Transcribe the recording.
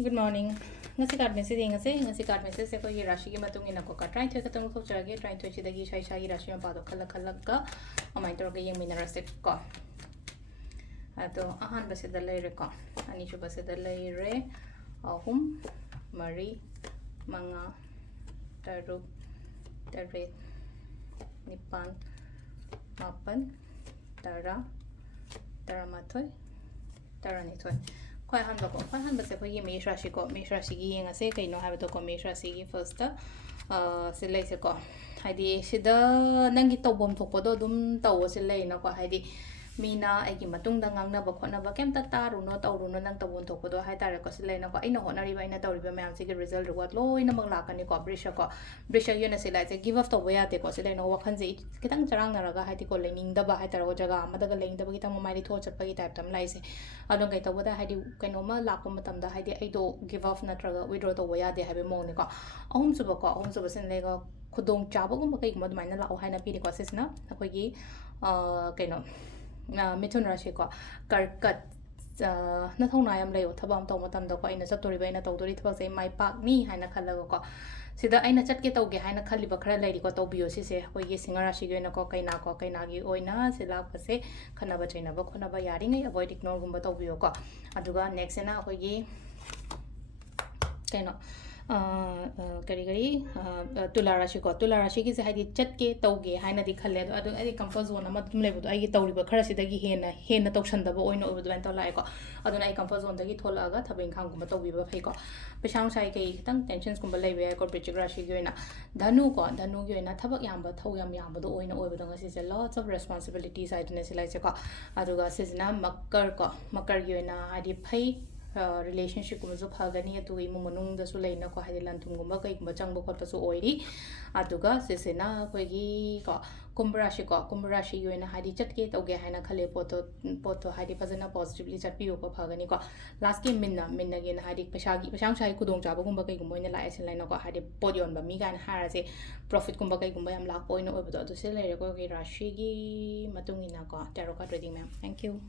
Good morning. Ngasi card message ngasi card message se ko ye rashi ki matung ina ko ka try thoi khatam ko chage try thoi chidagi shai shai rashi ma pado khala khala ka amai tor ge yeng minara se ko ato ahan base da lay re ko ani chu base da lay re ahum mari manga taruk taret nipan mapan tara taramathoi taranithoi Quite humble, quite humble. Se koi me rashi ko me rashi gi yenga se kai no have to ko me rashi gi first se lei se ko haidi sida nangi tawbom thokpodo dum taw se lei na ko haidi mina ai gi matung da ngang na ba khona ba kem ta taru no tawru no nang tawbom thokpodo hai tare ko se lei na ko ai no honari ba ina tawri ba mayam se gi result reward loi na mang la ka ni ko brisha yena se lai se give up to ya te ko se lei no wakhan je kitang charang na raga haidi ko lening da ba hai tare ko jaga ma da ga lening da ba kitang mai ri tho chat pa gi type tam lai se adon kai tawda haidi kaino ma lakpa matam da haidi ai do give up na traga withdraw to ya de habe mo ni ko ahum suba sen le ga khudong chaba gum kai gum mai na la hai na pi ko sesna akoi gi kaino mithun rashi ko karkat na thongna yam leo thabam to matam da ko ina chatori ba ina tawdori thak se mai pak ni haina khala ko sida aina chatke tawge haina khali ba khara lairi ko tawbiyo si se koi gi singa rashi ge na ko kaina gi oina sila pase khana ba chaina ba khona ba yari ngai avoid ignore gum ba tawbiyo ko aduga next na koi gi kaino kari tula rashi ki se haidi chatke tawge haina di khalle ado ai comfort zone ama dum lebu ai gi tawri ba khara sidagi hena tawshan da ba oina obu dwan to lai ko aduna ai comfort zone dagi thola aga thabin khang gum tawbi ba phai ko pesang sai kai tang tensions gum ba laibe ko bridge rashi gi oina dhanu gi oina thabak yam ba thau yam ba do oina obu da ngasi se lots of responsibilities I dine silai se ko aduga sisna makar gi oina haidi phai relationship ko zo phagani atu imu manung da su leina ko hadi lantum gumba kai gumba changbo khot su oiri aduga sesena koi gi ko kumbarashi yoina hadi chatke tawge haina khale poto hadi fazana positively chatpi ko phagani ko last ki minna ge na hadi pesang sai kudong jaba gumba kai gumba ina la esen laina ko hadi podion ba mi gan harase profit gumba kai gumba yam lak poina obodo adu se leire ko ge rashi gi matungina ko tarot card reading ma'am thank you